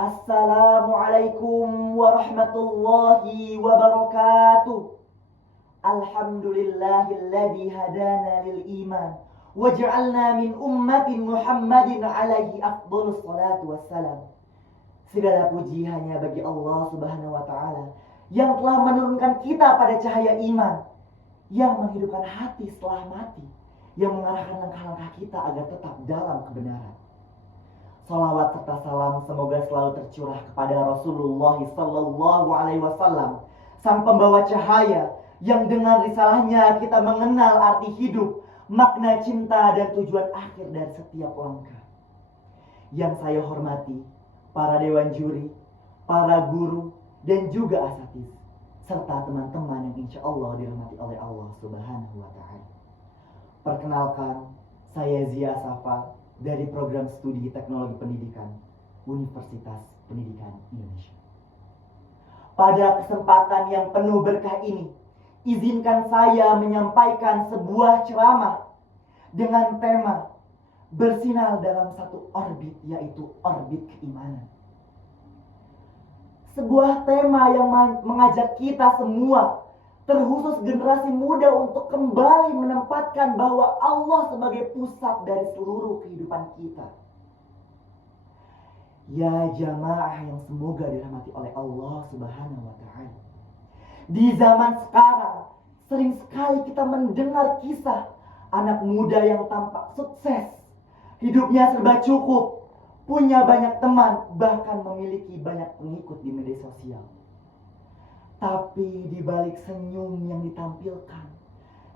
Assalamualaikum warahmatullahi wabarakatuh. Alhamdulillahilladzi hadana lil iman waj'alna min ummatin Muhammadin alaihi afdhalus salatu wassalam. Segala puji hanya bagi Allah Subhanahu wa taala yang telah menurunkan kita pada cahaya iman, yang menghidupkan hati setelah mati, yang mengarahkan langkah-langkah kita agar tetap dalam kebenaran. Salawat serta salam semoga selalu tercurah kepada Rasulullah sallallahu alaihi wasallam, sang pembawa cahaya yang dengan risalahnya kita mengenal arti hidup, makna cinta dan tujuan akhir dari setiap langkah. Yang saya hormati para dewan juri, para guru dan juga asatidz, serta teman-teman yang insya Allah dirahmati oleh Allah Subhanahu wa ta'ala. Perkenalkan, saya Zia Safa dari program studi teknologi pendidikan Universitas Pendidikan Indonesia. Pada kesempatan yang penuh berkah ini, izinkan saya menyampaikan sebuah ceramah dengan tema bersinar dalam satu orbit, yaitu orbit keimanan. Sebuah tema yang mengajak kita semua, terkhusus generasi muda, untuk kembali menempatkan bahwa Allah sebagai pusat dari seluruh kehidupan kita. Ya jamaah yang semoga dirahmati oleh Allah Subhanahu wa ta'ala. Di zaman sekarang, sering sekali kita mendengar kisah anak muda yang tampak sukses, hidupnya serba cukup, punya banyak teman, bahkan memiliki banyak pengikut di media sosial. Tapi di balik senyum yang ditampilkan,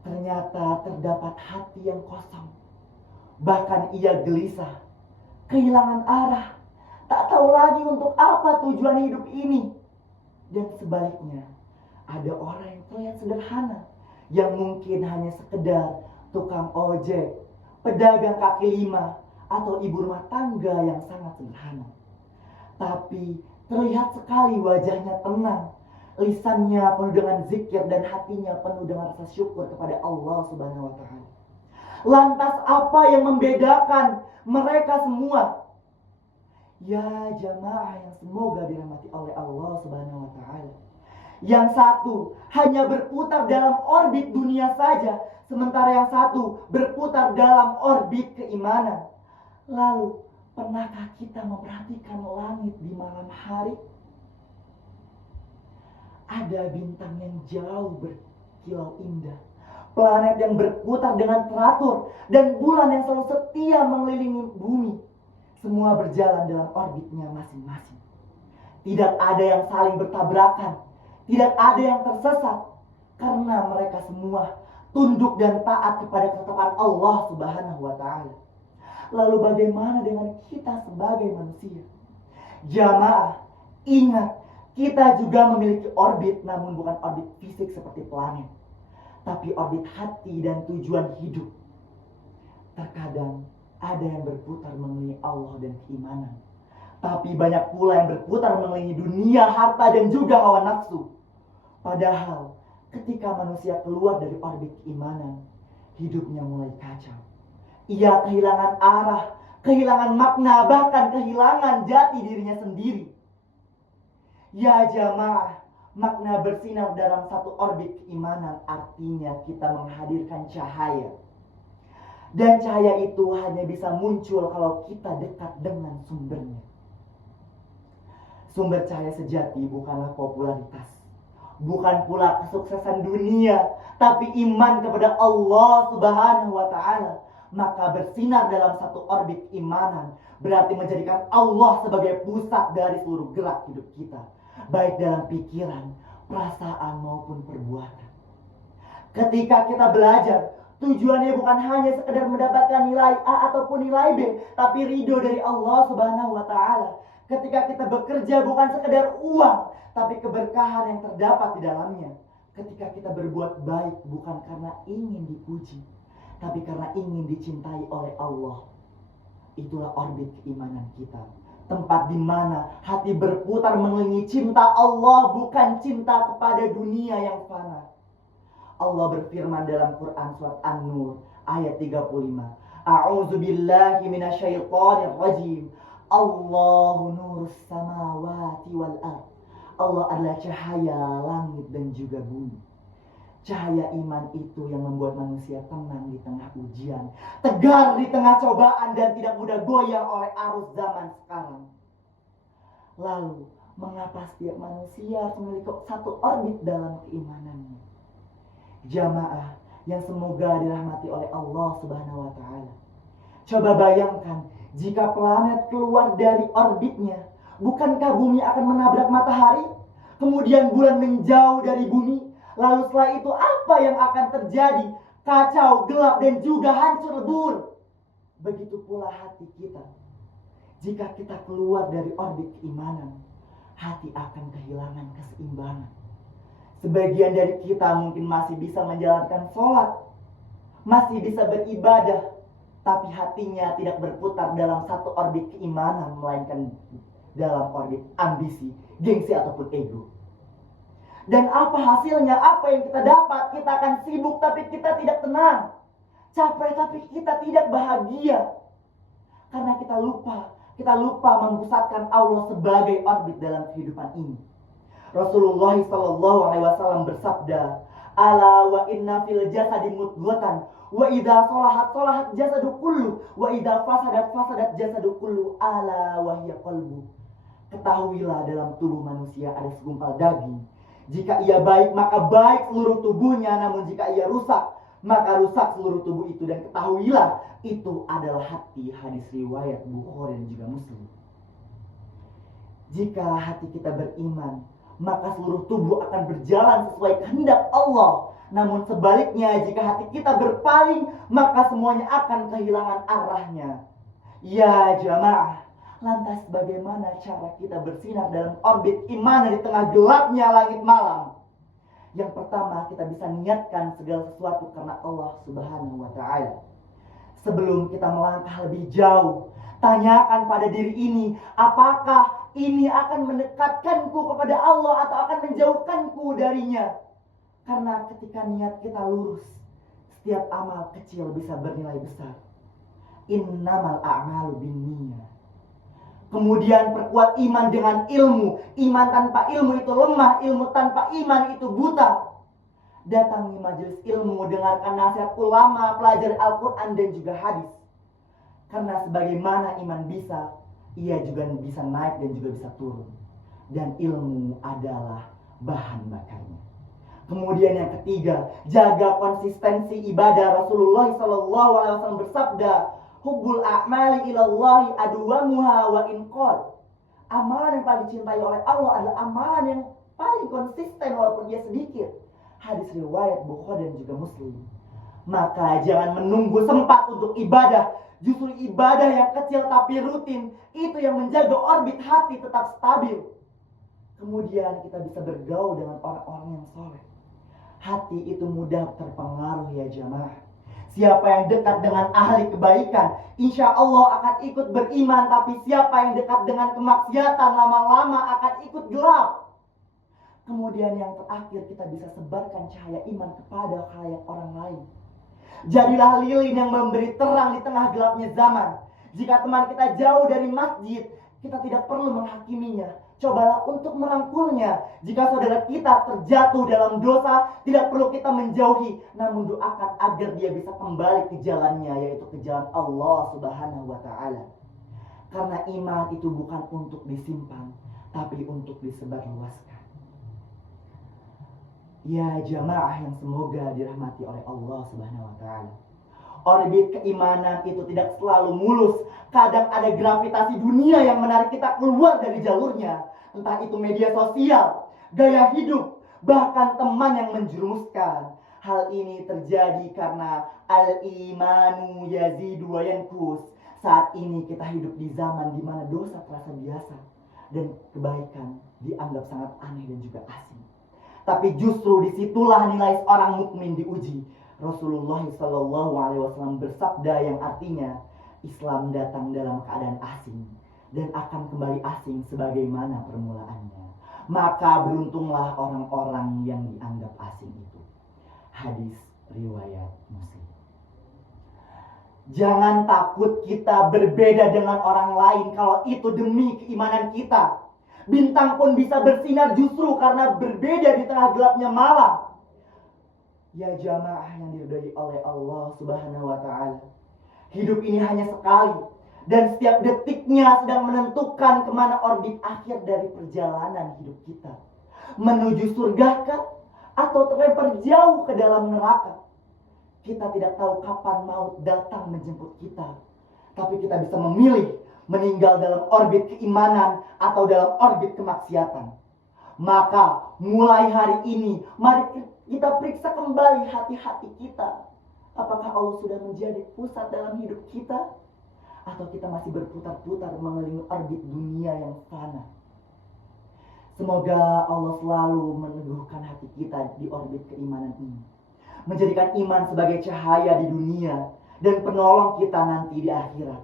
ternyata terdapat hati yang kosong. Bahkan ia gelisah, kehilangan arah, tak tahu lagi untuk apa tujuan hidup ini. Dan sebaliknya, ada orang yang terlihat sederhana, yang mungkin hanya sekedar tukang ojek, pedagang kaki lima, atau ibu rumah tangga yang sangat sederhana. Tapi terlihat sekali wajahnya tenang, lisannya penuh dengan zikir, dan hatinya penuh dengan rasa syukur kepada Allah Subhanahu wa ta'ala. Lantas apa yang membedakan mereka semua? Ya jamaah yang semoga dirahmati oleh Allah Subhanahu wa ta'ala. Yang satu hanya berputar dalam orbit dunia saja, sementara yang satu berputar dalam orbit keimanan. Lalu, pernahkah kita memperhatikan langit di malam hari? Ada bintang yang jauh berkilau indah, planet yang berputar dengan teratur, dan bulan yang selalu setia mengelilingi bumi. Semua berjalan dalam orbitnya masing-masing. Tidak ada yang saling bertabrakan, tidak ada yang tersesat, karena mereka semua tunduk dan taat kepada ketetapan Allah Subhanahu wa ta'ala. Lalu bagaimana dengan kita sebagai manusia? Jamaah, ingat, kita juga memiliki orbit, namun bukan orbit fisik seperti planet, tapi orbit hati dan tujuan hidup. Terkadang ada yang berputar mengelilingi Allah dan keimanan, tapi banyak pula yang berputar mengelilingi dunia, harta, dan juga hawa nafsu. Padahal ketika manusia keluar dari orbit keimanan, hidupnya mulai kacau. Ia kehilangan arah, kehilangan makna, bahkan kehilangan jati dirinya sendiri. Ya jamaah, makna bersinar dalam satu orbit keimanan artinya kita menghadirkan cahaya. Dan cahaya itu hanya bisa muncul kalau kita dekat dengan sumbernya. Sumber cahaya sejati bukanlah popularitas, bukan pula kesuksesan dunia, tapi iman kepada Allah Subhanahu wa ta'ala. Maka bersinar dalam satu orbit imanan berarti menjadikan Allah sebagai pusat dari seluruh gerak hidup kita, baik dalam pikiran, perasaan maupun perbuatan. Ketika kita belajar, tujuannya bukan hanya sekedar mendapatkan nilai A ataupun nilai B, tapi ridho dari Allah Subhanahu wa ta'ala. Ketika kita bekerja, bukan sekedar uang, tapi keberkahan yang terdapat di dalamnya. Ketika kita berbuat baik, bukan karena ingin dipuji, tapi karena ingin dicintai oleh Allah. Itulah orbit keimanan kita, tempat di mana hati berputar mengelilingi cinta Allah, bukan cinta kepada dunia yang fana. Allah berfirman dalam Quran surat An-Nur ayat 35. A'udzu billahi minasyaitonir rajim. Allahu nurus sama Allah adalah cahaya langit dan juga bumi. Cahaya iman itu yang membuat manusia tenang di tengah ujian, tegar di tengah cobaan, dan tidak mudah goyah oleh arus zaman sekarang. Lalu, mengapa setiap manusia harus memiliki satu orbit dalam keimanannya? Jamaah yang semoga dirahmati oleh Allah Subhanahu wa Ta'ala. Coba bayangkan, jika planet keluar dari orbitnya, bukankah bumi akan menabrak matahari? Kemudian bulan menjauh dari bumi. Lalu setelah itu apa yang akan terjadi? Kacau, gelap, dan juga hancur lebur. Begitu pula hati kita. Jika kita keluar dari orbit keimanan, hati akan kehilangan keseimbangan. Sebagian dari kita mungkin masih bisa menjalankan sholat, masih bisa beribadah, tapi hatinya tidak berputar dalam satu orbit keimanan, melainkan dalam orbit ambisi, gengsi, ataupun ego. Dan apa hasilnya? Apa yang kita dapat? Kita akan sibuk tapi kita tidak tenang, capek tapi kita tidak bahagia. Karena kita lupa memusatkan Allah sebagai orbit dalam kehidupan ini. Rasulullah SAW bersabda, "Ala wa inna fil jasadi mudghatan, wa idza salahat jasadu kullu, wa idza fasadat jasadu kullu, ala wa hiya qalbu." Ketahuilah, dalam tubuh manusia ada segumpal daging. Jika ia baik, maka baik seluruh tubuhnya, namun jika ia rusak, maka rusak seluruh tubuh itu. Dan ketahuilah, itu adalah hati. Hadis riwayat Bukhari dan juga Muslim. Jika hati kita beriman, maka seluruh tubuh akan berjalan sesuai kehendak Allah. Namun sebaliknya, jika hati kita berpaling, maka semuanya akan kehilangan arahnya. Ya jamaah, lantas bagaimana cara kita bersinar dalam orbit iman di tengah gelapnya langit malam? Yang pertama, kita bisa niatkan segala sesuatu karena Allah Subhanahu wa Ta'ala. Sebelum kita melangkah lebih jauh, tanyakan pada diri ini, apakah ini akan mendekatkanku kepada Allah atau akan menjauhkanku darinya? Karena ketika niat kita lurus, setiap amal kecil bisa bernilai besar. Innamal a'malu binniyat. Kemudian perkuat iman dengan ilmu. Iman tanpa ilmu itu lemah, ilmu tanpa iman itu buta. Datangi majelis ilmu, dengarkan nasihat ulama, pelajari Al-Quran dan juga hadis. Karena sebagaimana iman bisa, ia juga bisa naik dan juga bisa turun. Dan ilmu adalah bahan bakarnya. Kemudian yang ketiga, jaga konsistensi ibadah. Rasulullah SAW bersabda, "Hubbul a'mali ilallahi aduwamuha wa inqal." Amalan yang paling dicintai oleh Allah adalah amalan yang paling konsisten walaupun dia sedikit. Hadis riwayat Bukhari dan juga Muslim. Maka jangan menunggu sempat untuk ibadah. Justru ibadah yang kecil tapi rutin, itu yang menjaga orbit hati tetap stabil. Kemudian kita bisa bergaul dengan orang-orang yang soleh. Hati itu mudah terpengaruh ya jamaah. Siapa yang dekat dengan ahli kebaikan, insya Allah akan ikut beriman. Tapi siapa yang dekat dengan kemaksiatan, lama-lama akan ikut gelap. Kemudian yang terakhir, kita bisa sebarkan cahaya iman kepada khalayak orang lain. Jadilah lilin yang memberi terang di tengah gelapnya zaman. Jika teman kita jauh dari masjid, kita tidak perlu menghakiminya. Cobalah untuk merangkulnya. Jika saudara kita terjatuh dalam dosa, tidak perlu kita menjauhi, namun doakan agar dia bisa kembali ke jalannya, yaitu ke jalan Allah Subhanahu wa Ta'ala. Karena iman itu bukan untuk disimpan, tapi untuk disebarluaskan. Ya jamaah yang semoga dirahmati oleh Allah Subhanahu wa Ta'ala. Orbit keimanan itu tidak selalu mulus. Kadang ada gravitasi dunia yang menarik kita keluar dari jalurnya. Entah itu media sosial, gaya hidup, bahkan teman yang menjerumuskan. Hal ini terjadi karena al-imanu yazidu wa yanqus. Saat ini kita hidup di zaman di mana dosa terasa biasa dan kebaikan dianggap sangat aneh dan juga asing. Tapi justru disitulah nilai seorang mukmin diuji. Rasulullah SAW bersabda yang artinya, Islam datang dalam keadaan asing dan akan kembali asing sebagaimana permulaannya. Maka beruntunglah orang-orang yang dianggap asing itu. Hadis riwayat Muslim. Jangan takut kita berbeda dengan orang lain kalau itu demi keimanan kita. Bintang pun bisa bersinar justru karena berbeda di tengah gelapnya malam. Ya jamaah yang diridhai oleh Allah Subhanahu wa taala. Hidup ini hanya sekali dan setiap detiknya sedang menentukan kemana orbit akhir dari perjalanan hidup kita. Menuju surga kah? Atau terlempar jauh ke dalam neraka? Kita tidak tahu kapan maut datang menjemput kita. Tapi kita bisa memilih meninggal dalam orbit keimanan atau dalam orbit kemaksiatan. Maka mulai hari ini mari kita periksa kembali hati-hati kita. Apakah Allah sudah menjadi pusat dalam hidup kita? Atau kita masih berputar-putar mengelilingi orbit dunia yang fana? Semoga Allah selalu meneguhkan hati kita di orbit keimanan ini. Menjadikan iman sebagai cahaya di dunia dan penolong kita nanti di akhirat.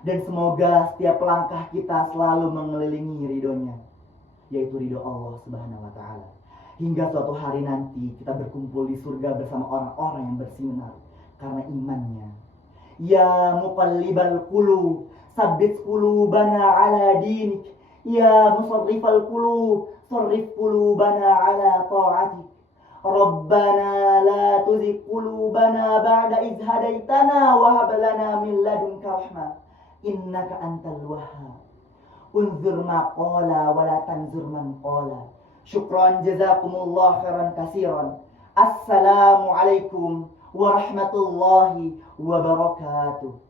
Dan semoga setiap langkah kita selalu mengelilingi ridhonya, yaitu ridho Allah Subhanahu wa taala. Hingga suatu hari nanti kita berkumpul di surga bersama orang-orang yang bersinar karena imannya. Ya muqallibal qulub, tsabbit qulubana ala dinik. Ya musarrifal qulub, sarrif qulubana ala ta'atik. Rabbana la tuzigh qulubana ba'da idh hadaitana wa hab lana min ladunka rahmah innaka antal wahhab. Unzur ma qala wa la tanzur man qala. Syukran jazakumullah khairan katsiran. Assalamu alaikum warahmatullahi wabarakatuh.